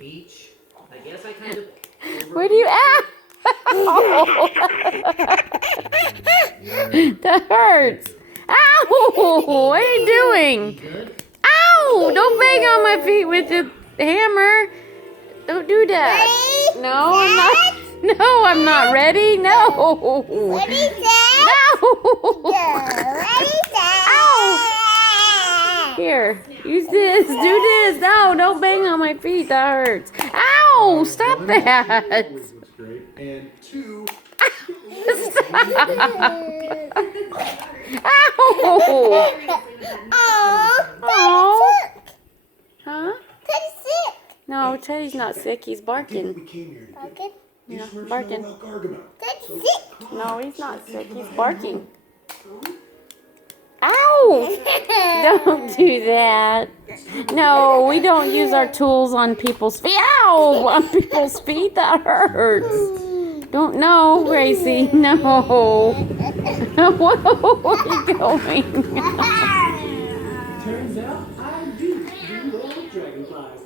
Beach. I guess I kind of. Where do you at? That hurts. Ow! What are you doing? Ow! Don't bang on my feet with the hammer. Don't do that. No, I'm not. No, I'm not ready. No. No. Ow! Here, use this. Do this. No, don't bang on my feet. That hurts. Ow! Stop that. And two. Stop. Ow! Oh. Huh? No, Teddy's not sick. He's barking. We came here to do. Yeah, barking. Gargamel. No, he's not sick. He's barking. Ow! Don't do that. No, we don't use our tools on people's feet. Ow! On people's feet? That hurts. Don't, no, Gracie. No. Where are you going? Turns out I do love dragonflies.